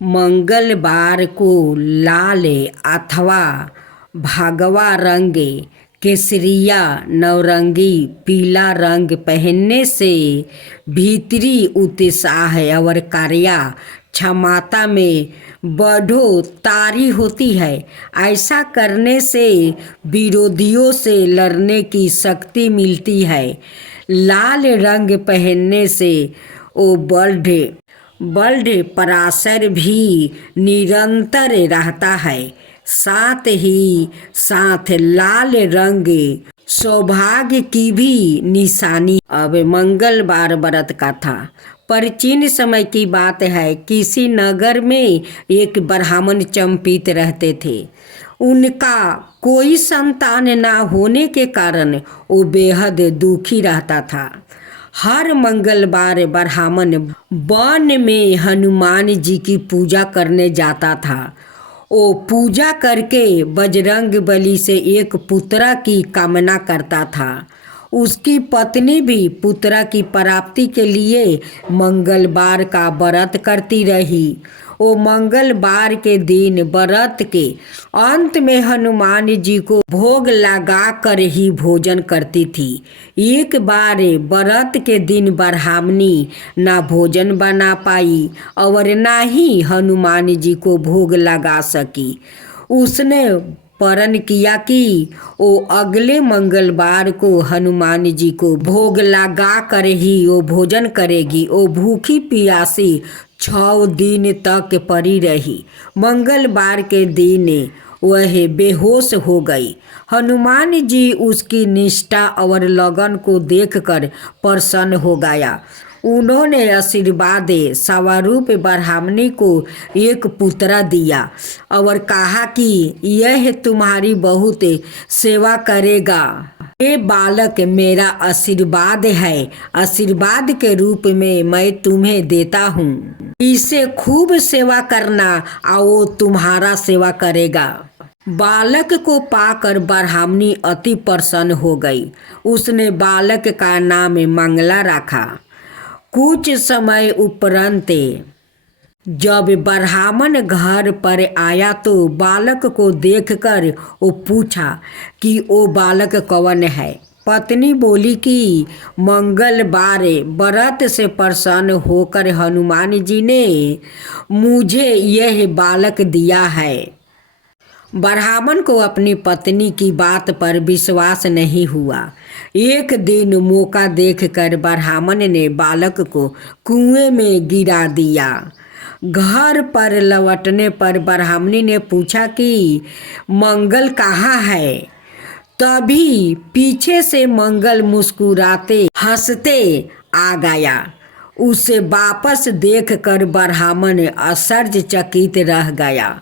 मंगलवार को लाल अथवा भगवा रंग, केसरिया, नवरंगी, पीला रंग पहनने से भीतरी उत्साह और कार्य क्षमता में बढ़ोतरी होती है। ऐसा करने से विरोधियों से लड़ने की शक्ति मिलती है। लाल रंग पहनने से वो ब्लड प्रेशर भी निरंतर रहता है। साथ ही साथ लाल रंग सौभाग्य की भी निशानी। अब मंगलवार व्रत का था। प्राचीन समय की बात है, किसी नगर में एक ब्राह्मण चंपित रहते थे। उनका कोई संतान न होने के कारण वो बेहद दुखी रहता था। हर मंगलवार ब्राह्मण वन में हनुमान जी की पूजा करने जाता था। वो पूजा करके बजरंग बली से एक पुत्र की कामना करता था। उसकी पत्नी भी पुत्र की प्राप्ति के लिए मंगलवार का व्रत करती रही। वो मंगलवार के दिन व्रत के अंत में हनुमान जी को भोग लगा कर ही भोजन करती थी। एक बार व्रत के दिन ब्राह्मणी ना भोजन बना पाई और ना ही हनुमान जी को भोग लगा सकी। उसने प्रण किया कि वो अगले मंगलवार को हनुमान जी को भोग लगा कर ही वो भोजन करेगी। वो भूखी प्यासी 6 दिन तक पड़ी रही। मंगलवार के दिन वह बेहोश हो गई। हनुमान जी उसकी निष्ठा और लगन को देखकर प्रसन्न हो गया। उन्होंने आशीर्वाद स्वरूप ब्राह्मणी को एक पुत्र दिया और कहा कि यह तुम्हारी बहुत सेवा करेगा। ये बालक मेरा आशीर्वाद है। आशीर्वाद के रूप में मैं तुम्हें देता हूँ। इसे खूब सेवा करना और वो तुम्हारा सेवा करेगा। बालक को पाकर ब्राह्मणी अति प्रसन्न हो गई। उसने बालक का नाम मंगला रखा। कुछ समय उपरांत जब ब्राह्मण घर पर आया तो बालक को देखकर वो पूछा कि वो बालक कौन है। पत्नी बोली कि मंगलवार व्रत से प्रसन्न होकर हनुमान जी ने मुझे यह बालक दिया है। ब्राह्मण को अपनी पत्नी की बात पर विश्वास नहीं हुआ। एक दिन मौका देखकर ब्राह्मण ने बालक को कुएं में गिरा दिया। घर पर लौटने पर ब्राह्मणी ने पूछा कि मंगल कहाँ है। तभी पीछे से मंगल मुस्कुराते हंसते आ गया। उसे वापस देखकर ब्राह्मण आश्चर्यचकित रह गया।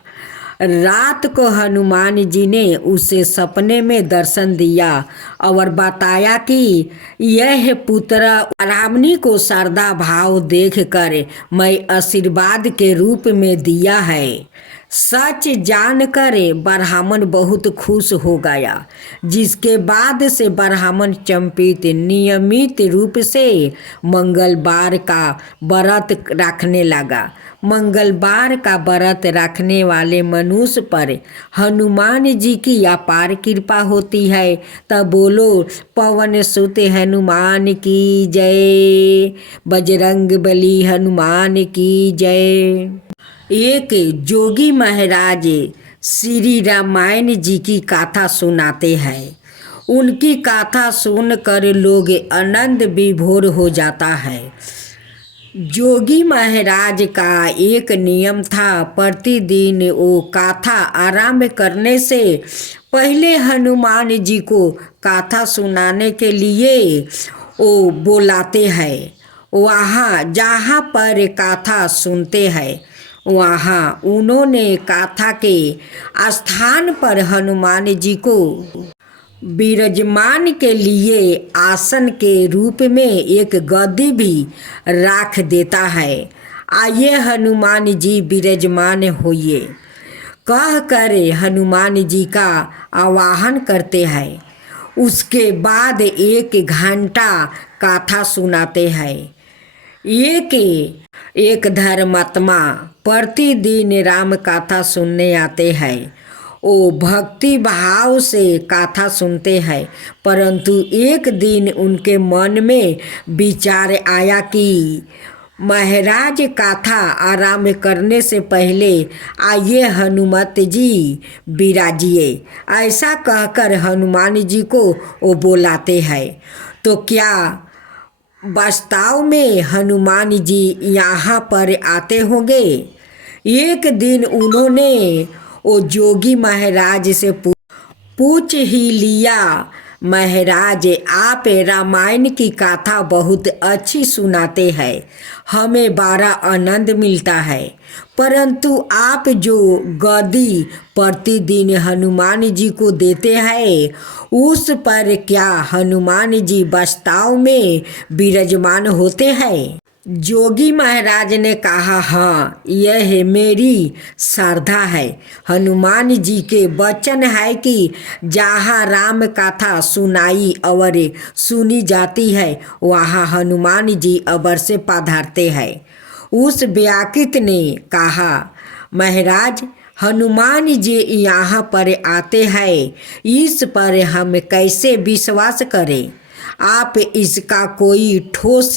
रात को हनुमान जी ने उसे सपने में दर्शन दिया और बताया कि यह पुत्र ब्राह्मणी को श्रद्धा भाव देखकर मैं आशीर्वाद के रूप में दिया है। सच जानकर ब्राह्मण बहुत खुश हो गया, जिसके बाद से ब्राह्मण चंपित नियमित रूप से मंगलवार का व्रत रखने लगा। मंगलवार का व्रत रखने वाले मनुष्य पर हनुमान जी की अपार कृपा होती है। तब बोलो पवन सुत हनुमान की जय, बजरंग बली हनुमान की जय। एक जोगी महाराज श्री रामायण जी की कथा सुनाते हैं। उनकी कथा सुनकर लोग आनंद विभोर हो जाता है। जोगी महाराज का एक नियम था। प्रतिदिन वो कथा आरंभ करने से पहले हनुमान जी को कथा सुनाने के लिए वो बुलाते हैं। वहाँ जहाँ पर कथा सुनते हैं वहाँ उन्होंने कथा के स्थान पर हनुमान जी को विराजमान के लिए आसन के रूप में एक गद्दी भी रख देता है। आइए हनुमान जी विराजमान होइए कहकर हनुमान जी का आवाहन करते हैं। उसके बाद 1 घंटा कथा सुनाते हैं। एक धर्मात्मा प्रतिदिन राम कथा सुनने आते हैं। वो भक्ति भाव से कथा सुनते हैं, परंतु एक दिन उनके मन में विचार आया कि महाराज कथा आराम करने से पहले आइए हनुमत जी विराजिए। ऐसा कहकर हनुमान जी को वो बुलाते हैं। तो क्या वास्तव में हनुमान जी यहाँ पर आते होंगे? एक दिन उन्होंने वो जोगी महाराज से पूछ ही लिया, महाराज आप रामायण की कथा बहुत अच्छी सुनाते हैं, हमें बड़ा आनंद मिलता है, परंतु आप जो गद्दी प्रतिदिन हनुमान जी को देते हैं उस पर क्या हनुमान जी वास्तव में विराजमान होते हैं? जोगी महाराज ने कहा, हाँ यह मेरी श्रद्धा है। हनुमान जी के वचन है कि जहाँ राम कथा सुनाई और सुनी जाती है वहाँ हनुमान जी अवश्य पधारते हैं। उस व्याकित ने कहा, महाराज हनुमान जी यहाँ पर आते हैं, इस पर हम कैसे विश्वास करें? आप इसका कोई ठोस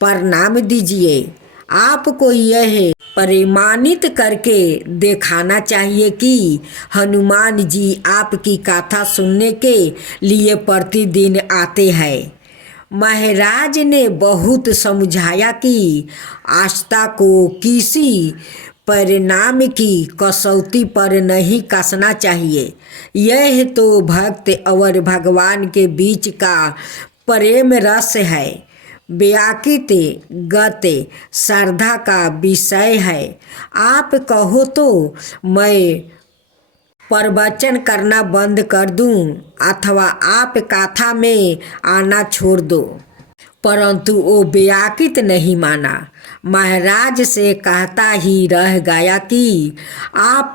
परिणाम दीजिए। आपको यह प्रमाणित करके दिखाना चाहिए कि हनुमान जी आपकी कथा सुनने के लिए प्रतिदिन आते हैं। महाराज ने बहुत समझाया कि आस्था को किसी परिणाम की कसौटी पर नहीं कसना चाहिए। यह तो भक्त और भगवान के बीच का प्रेम रस है, व्याकित गत श्रद्धा का विषय है। आप कहो तो मैं प्रवचन करना बंद कर दूं अथवा आप कथा में आना छोड़ दो, परंतु वो व्याकित नहीं माना। महाराज से कहता ही रह गया कि आप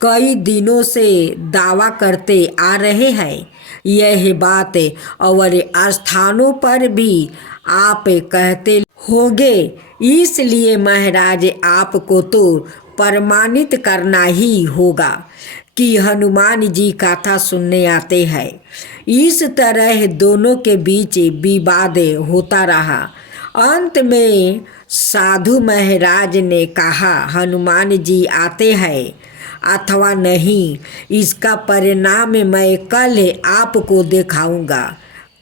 कई दिनों से दावा करते आ रहे हैं, यह बात और स्थानों पर भी आप कहते होंगे, इसलिए महाराज आपको तो प्रमाणित करना ही होगा कि हनुमान जी कथा सुनने आते हैं। इस तरह दोनों के बीच विवाद होता रहा। अंत में साधु महाराज ने कहा, हनुमान जी आते हैं अथवा नहीं, इसका परिणाम मैं कल आपको दिखाऊंगा।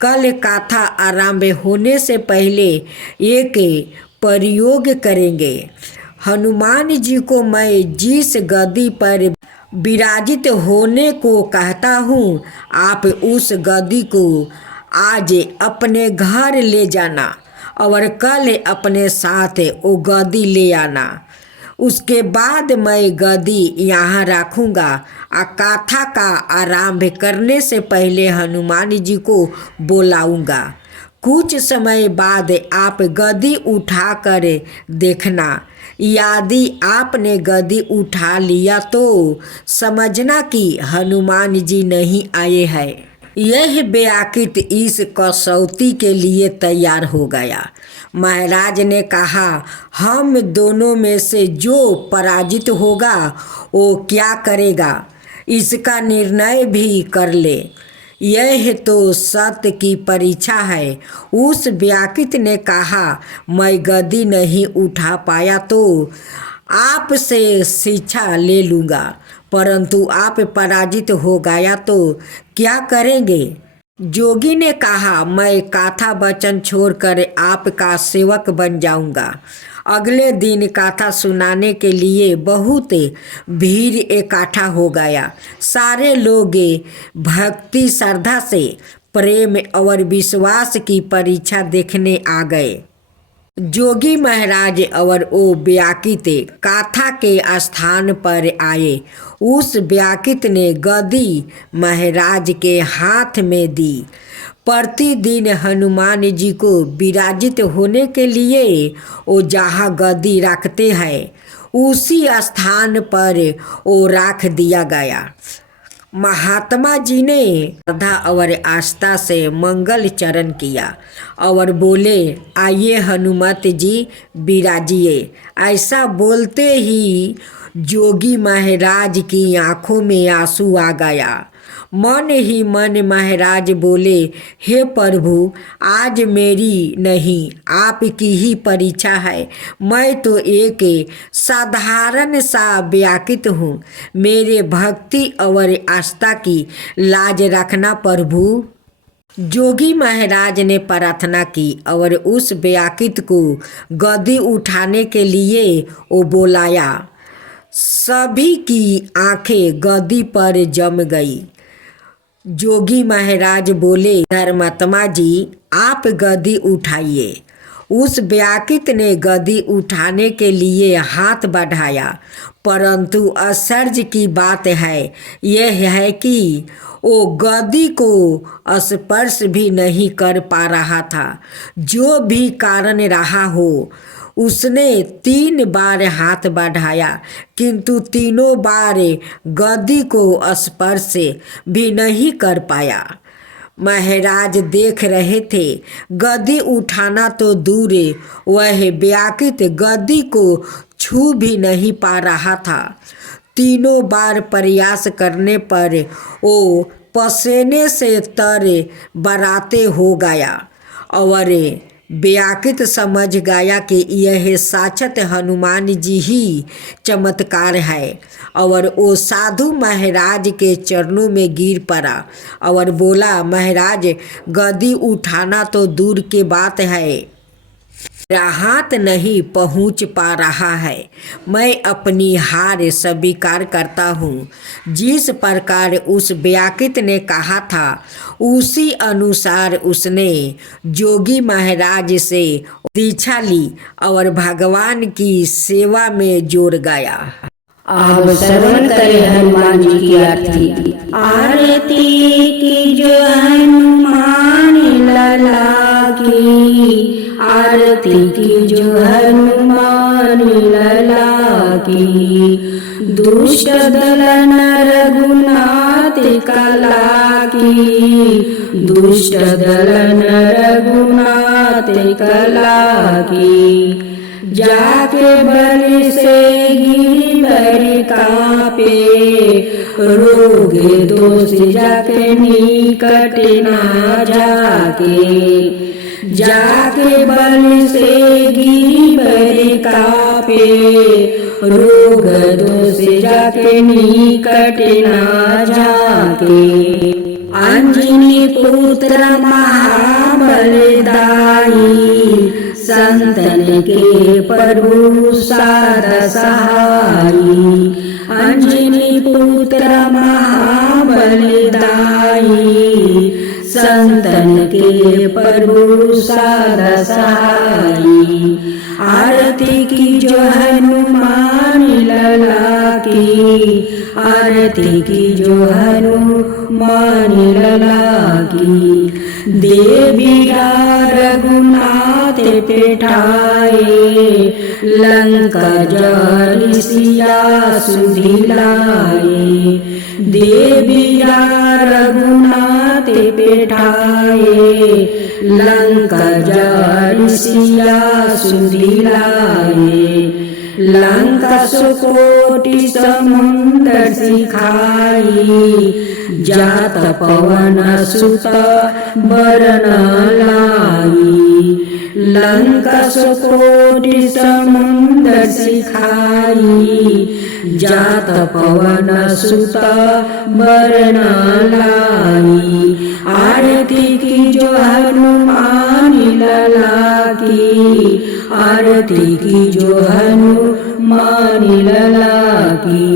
कल कथा आरंभ होने से पहले एक प्रयोग करेंगे। हनुमान जी को मैं जिस गद्दी पर विराजित होने को कहता हूँ, आप उस गद्दी को आज अपने घर ले जाना और कल अपने साथ वो गद्दी ले आना। उसके बाद मैं गद्दी यहाँ रखूँगा और कथा का आरंभ करने से पहले हनुमान जी को बुलाऊँगा। कुछ समय बाद आप गद्दी उठा कर देखना। यदि आपने गद्दी उठा लिया तो समझना कि हनुमान जी नहीं आए हैं। यह व्याकित इस कसौटी के लिए तैयार हो गया। महाराज ने कहा, हम दोनों में से जो पराजित होगा वो क्या करेगा, इसका निर्णय भी कर ले। यह तो सत्य की परीक्षा है। उस व्याकित ने कहा, मैं गद्दी नहीं उठा पाया तो आपसे शिक्षा ले लूँगा, परंतु आप पराजित हो गया तो क्या करेंगे? जोगी ने कहा, मैं कथा वचन छोड़कर आपका सेवक बन जाऊंगा। अगले दिन कथा सुनाने के लिए बहुत भीड़ इकट्ठा हो गया। सारे लोग भक्ति श्रद्धा से प्रेम और विश्वास की परीक्षा देखने आ गए। जोगी महाराज और वो व्याकित कथा के स्थान पर आए। उस व्याकित ने गद्दी महाराज के हाथ में दी। प्रतिदिन हनुमान जी को विराजित होने के लिए वो जहाँ गद्दी रखते हैं उसी स्थान पर वो रख दिया गया। महात्मा जी ने श्रद्धा और आस्था से मंगल चरण किया और बोले, आइए हनुमत जी विराजिए। ऐसा बोलते ही जोगी महाराज की आंखों में आंसू आ गया। मन ही मन महाराज बोले, हे प्रभु, आज मेरी नहीं आपकी ही परीक्षा है। मैं तो एक साधारण सा व्याकृत हूँ। मेरे भक्ति और आस्था की लाज रखना प्रभु। जोगी महाराज ने प्रार्थना की और उस व्याकृत को गद्दी उठाने के लिए वो बुलाया। सभी की आंखें गद्दी पर जम गई। जोगी महाराज बोले, धर्मात्मा जी, आप गद्दी उठाइए। उस व्याकृत ने गद्दी उठाने के लिए हाथ बढ़ाया, परंतु आश्चर्य की बात है यह है कि वो गद्दी को स्पर्श भी नहीं कर पा रहा था। जो भी कारण रहा हो, उसने 3 बार हाथ बढ़ाया, किंतु तीनों बार गद्दी को स्पर्श भी नहीं कर पाया। महाराज देख रहे थे, गद्दी उठाना तो दूर, वह व्याकृत गद्दी को छू भी नहीं पा रहा था। तीनों बार प्रयास करने पर वो पसीने से तर बराते हो गया और व्याकृत समझ गया कि यह साक्षात हनुमान जी ही चमत्कार है और वो साधु महाराज के चरणों में गिर पड़ा और बोला, महाराज, गद्दी उठाना तो दूर की बात है, मेरा हाथ नहीं पहुँच पा रहा है। मैं अपनी हार स्वीकार करता हूँ। जिस प्रकार उस व्याकृत ने कहा था, उसी अनुसार उसने जोगी महाराज से दीक्षा ली और भगवान की सेवा में जोड़ गया। अब श्रवण करें हनुमान जी की आरती। आरती की जो हनुमान लला की, आरती की जो हनुमान लला की, दुष्ट दलन रघुनाथ कला की, दुष्ट दलन रघुनाथ कला की, जाके बल से गिरधर कापे, रोग दोष जाके निकट ना जाके, जाके बल से गिरधर कापे, रोग दोष जाके निकट ना जाके, अंजनी पुत्र महाबलदाई, संतन के प्रभु साध सहाई, अंजनी पुत्र महाबलदाई, संतन के प्रभु साध सहाई, आरती की जो हनुमान लला की, आरती की जो हनुमान लला की, देविया रघुनाथ पेठाए, लंका जारी सिया सुधिलाए, देविया रघुनाथ पेठाए, लंका जारी सिया सुधिलाए, लंका सुकोटि समुंदर सिखाई, जात पवन सुत बरन लाई, लंका सुकोटि समुंदर सिखाई, जात पवन सुत बरन लाई, आरती की जो हनुमान लला की, आरती की जो हनुमान लला की,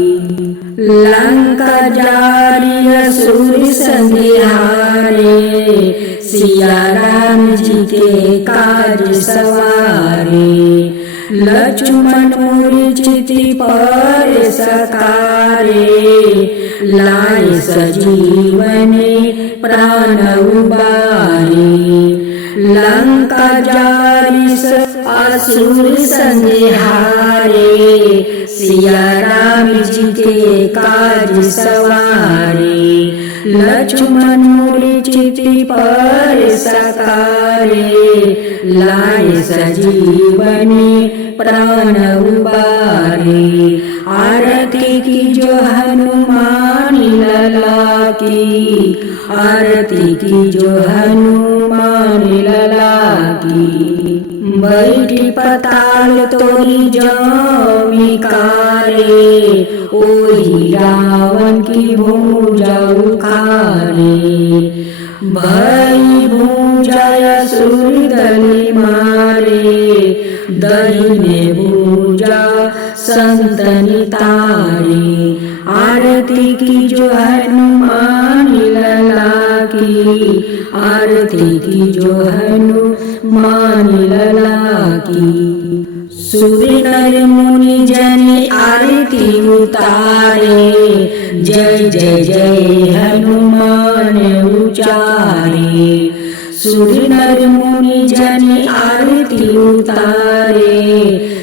लंका जारी असुर संहारे, सिया राम जी के काज सवारे, लक्ष्मण मूर्छिति पर सकारे, लाए सजीवने प्राण उबारे, लंका जारी असुर संहारे, सिया राम जी के काज सवारे, लक्ष्मण मूर्ति पर सकारे, लाए सजीवनी प्राण उबारे, आरती की जो हनुमान लला की, आरती की जो हनुमान लला की, बैठी पताल तोरी जमिकारे, ओही रावण की भुजा उखारे, भई भुजा असुर दल मारे, दहिने भुजा संतन तारे, आरती की जो हनुमान लला की, आरती की जो हनुमान लला की, सुर नर मुनि जन आरती उतारे, जय जय जय हनुमान उचारे, सुर नर मुनि जन आरती उतारे,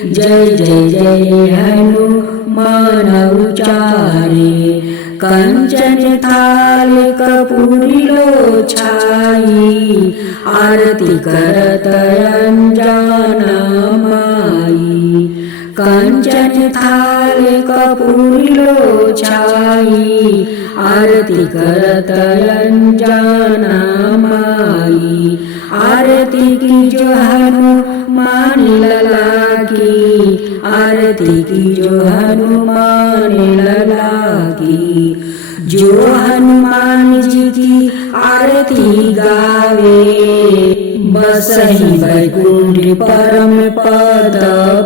जय जय जय हनुमान उचारे, कंचन थाल कपूरी लो छाई, आरती करत अंजना माई, कंचन थाल कपूरी लो छाई, आरती करत अंजना माई, आरती की जो हनुमान लला की, आरती की जो हनुमान लला की, जो हनुमान जी की आरती गावे, बसहि वैकुंठ परम पद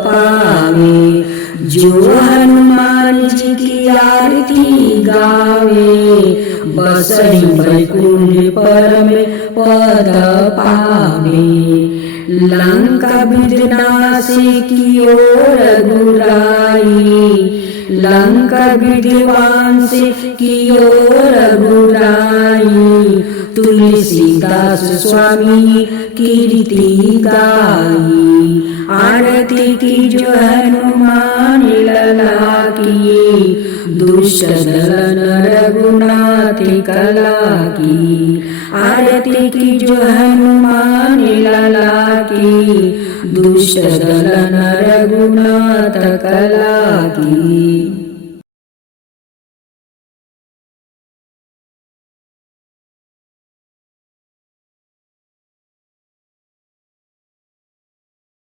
पावे, जो हनुमान जी की आरती गावे, बसहि वैकुंठ परम पद पावे, लंका विनाशी की ओर रघुराई, लंका विध्वंस की ओर रघुराई, तुलसीदास स्वामी कीर्ति गाई, आरती की जो हनुमान लला की, दुष्ट दलन रघुनाथ कला की, आरती की जो हनुमान लला की, दुष्ट दलन रघुनाथ कला की।